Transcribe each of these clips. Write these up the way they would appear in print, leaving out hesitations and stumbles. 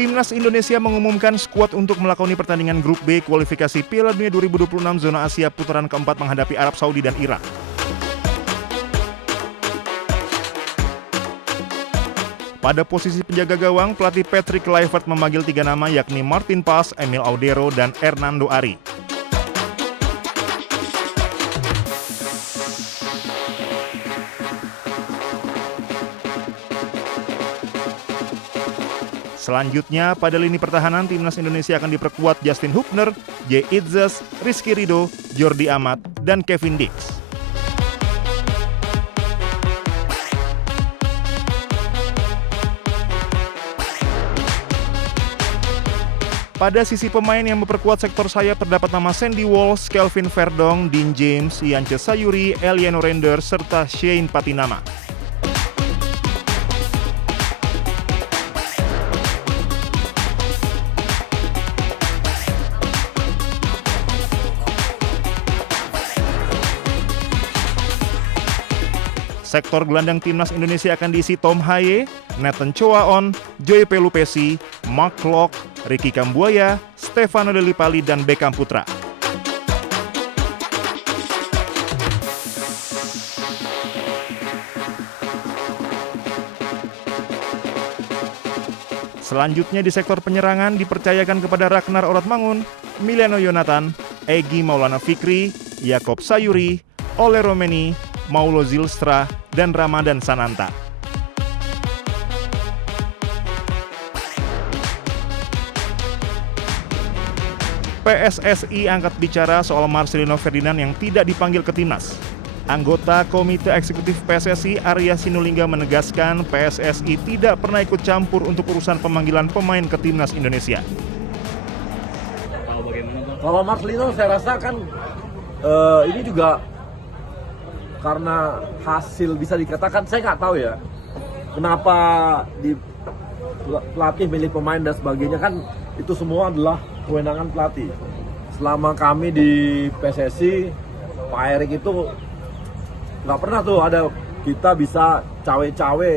Timnas Indonesia mengumumkan skuad untuk melakoni pertandingan Grup B kualifikasi Piala Dunia 2026 zona Asia putaran keempat menghadapi Arab Saudi dan Irak. Pada posisi penjaga gawang, pelatih Patrick Kluivert memanggil 3 nama yakni Martin Pas, Emil Audero, dan Hernando Ari. Selanjutnya, pada lini pertahanan, Timnas Indonesia akan diperkuat Justin Hubner, J. Itzes, Rizky Ridho, Jordi Amat, dan Kevin Dix. Pada sisi pemain yang memperkuat sektor sayap terdapat nama Sandy Walsh, Kelvin Verdong, Dean James, Yance Sayuri, Eliano Render, serta Shane Patinama. Sektor gelandang Timnas Indonesia akan diisi Tom Haye, Nathan Choaon, Joy Pelupesi, Mark Klok, Ricky Kambuaya, Stefano Lillipali, dan Beckham Putra. Selanjutnya di sektor penyerangan dipercayakan kepada Ragnar Oratmangun, Miliano Yonatan, Egy Maulana Fikri, Yakob Sayuri, Ole Romeni, Maulo Zylstra, dan Ramadan Sananta. PSSI angkat bicara soal Marcelino Ferdinand yang tidak dipanggil ke timnas. Anggota Komite Eksekutif PSSI Arya Sinulinga menegaskan PSSI tidak pernah ikut campur untuk urusan pemanggilan pemain ke timnas Indonesia. Kalau Marcelino saya rasa kan ini juga karena hasil bisa dikatakan, saya nggak tahu ya kenapa di pelatih milih pemain dan sebagainya, kan itu semua adalah kewenangan pelatih. Selama kami di PSSI, Pak Erik itu nggak pernah tuh ada kita bisa cawe-cawe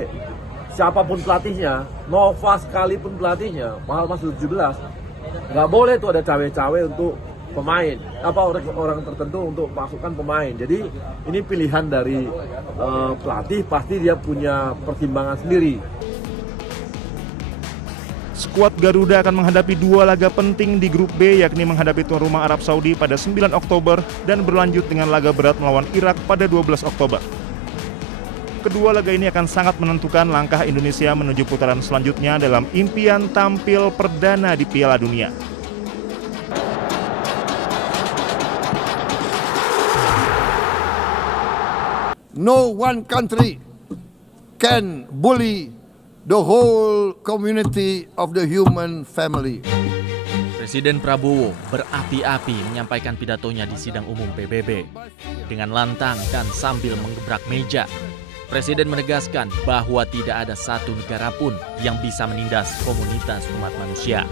siapapun pelatihnya, Nova sekalipun pelatihnya, mahal masuk 17, nggak boleh tuh ada cawe-cawe untuk pemain, orang tertentu untuk masukkan pemain. Jadi ini pilihan dari pelatih, pasti dia punya pertimbangan sendiri. Skuad Garuda akan menghadapi 2 laga penting di Grup B, yakni menghadapi tuan rumah Arab Saudi pada 9 Oktober dan berlanjut dengan laga berat melawan Irak pada 12 Oktober. Kedua laga ini akan sangat menentukan langkah Indonesia menuju putaran selanjutnya dalam impian tampil perdana di Piala Dunia. No one country can bully the whole community of the human family. Presiden Prabowo berapi-api menyampaikan pidatonya di sidang umum PBB. Dengan lantang dan sambil menggebrak meja, Presiden menegaskan bahwa tidak ada satu negara pun yang bisa menindas komunitas umat manusia.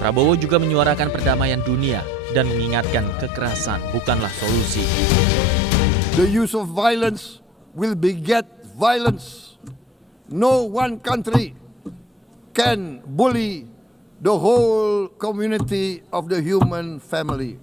Prabowo juga menyuarakan perdamaian dunia dan mengingatkan kekerasan bukanlah solusi. The use of violence will beget violence. No one country can bully the whole community of the human family.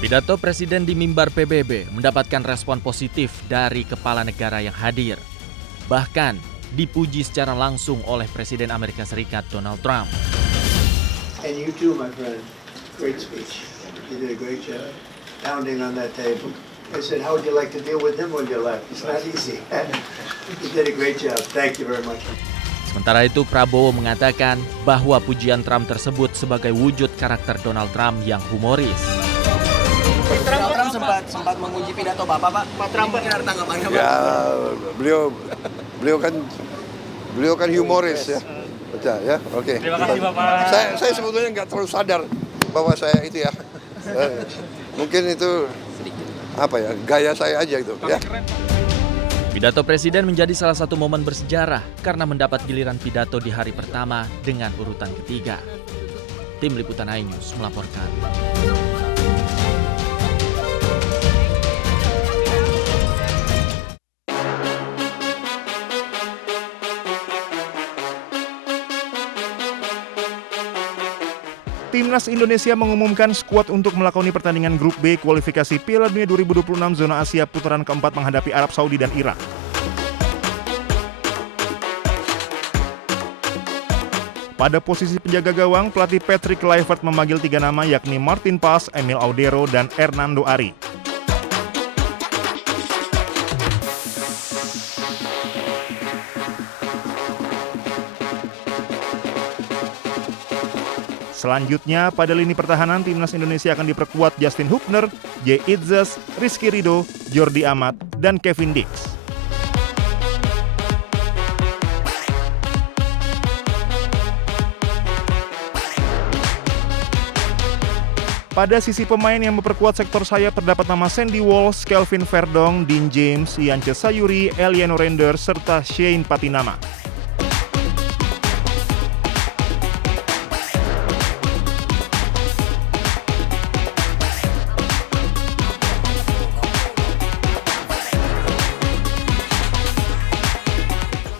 Pidato Presiden di mimbar PBB mendapatkan respon positif dari kepala negara yang hadir. Bahkan dipuji secara langsung oleh Presiden Amerika Serikat Donald Trump. And you too, my friend. Great speech. You did a great job. Pounding on that table. I said, how would you like to deal with him when you left? It's not easy. You did a great job. Thank you very much. Sementara itu, Prabowo mengatakan bahwa pujian Trump tersebut sebagai wujud karakter Donald Trump yang humoris. Trump sempat menguji pidato Bapak, Pak. Pak Trump ada tanggapannya, Pak? Ya, beliau kan humoris ya. Betul ya. Oke. Terima kasih, Bapak. Saya sebetulnya nggak terlalu sadar bahwa saya itu ya. Mungkin itu apa ya, gaya saya aja gitu ya. Pidato Presiden menjadi salah satu momen bersejarah karena mendapat giliran pidato di hari pertama dengan urutan ketiga. Tim Liputan iNews melaporkan. Timnas Indonesia mengumumkan skuad untuk melakoni pertandingan Grup B kualifikasi Piala Dunia 2026 zona Asia putaran keempat menghadapi Arab Saudi dan Irak. Pada posisi penjaga gawang, pelatih Patrick Kluivert memanggil 3 nama yakni Martin Pas, Emil Audero, dan Hernando Ari. Selanjutnya, pada lini pertahanan, Timnas Indonesia akan diperkuat Justin Hubner, J. Itzes, Rizky Ridho, Jordi Amat, dan Kevin Dix. Pada sisi pemain yang memperkuat sektor sayap terdapat nama Sandy Walsh, Kelvin Verdong, Dean James, Yance Sayuri, Eliano Render, serta Shane Patinama.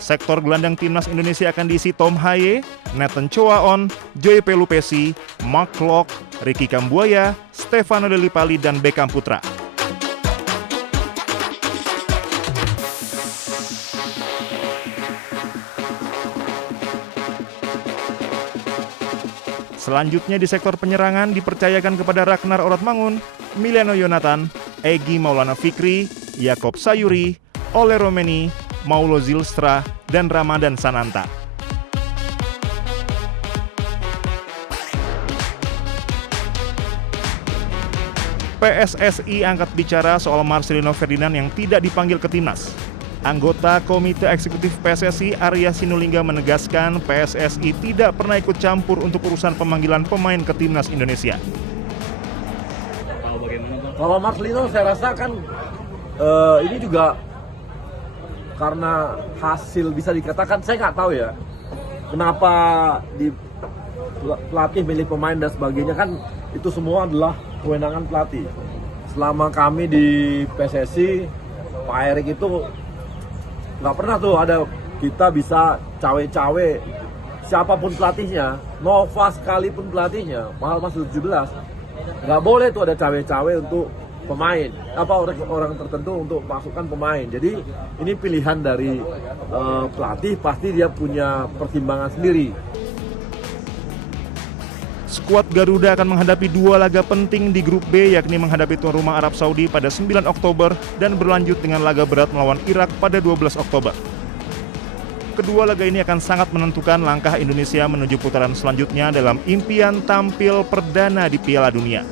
Sektor gelandang Timnas Indonesia akan diisi Tom Haye, Nathan Choaon, Joy Pelupesi, Mark Klok, Ricky Kambuaya, Stefano Lillipali, dan Beckham Putra. Selanjutnya di sektor penyerangan dipercayakan kepada Ragnar Oratmangun, Milano Yonatan, Egy Maulana Fikri, Yakob Sayuri, Ole Romeni, Maulo Zylstra, dan Ramadan Sananta. PSSI angkat bicara soal Marcelino Ferdinand yang tidak dipanggil ke timnas. Anggota Komite Eksekutif PSSI Arya Sinulinga menegaskan PSSI tidak pernah ikut campur untuk urusan pemanggilan pemain ke timnas Indonesia. Kalau Marcelino saya rasa kan ini juga karena hasil bisa dikatakan, saya nggak tahu ya kenapa di pelatih milih pemain dan sebagainya, kan itu semua adalah kewenangan pelatih. Selama kami di PSSI, Pak Erik itu nggak pernah tuh ada kita bisa cawe-cawe siapapun pelatihnya, Nova sekalipun pelatihnya, mahal masuk 17, nggak boleh tuh ada cawe-cawe untuk pemain, orang tertentu untuk masukkan pemain. Jadi ini pilihan dari pelatih, pasti dia punya pertimbangan sendiri. Skuad Garuda akan menghadapi 2 laga penting di Grup B, yakni menghadapi tuan rumah Arab Saudi pada 9 Oktober dan berlanjut dengan laga berat melawan Irak pada 12 Oktober. Kedua laga ini akan sangat menentukan langkah Indonesia menuju putaran selanjutnya dalam impian tampil perdana di Piala Dunia.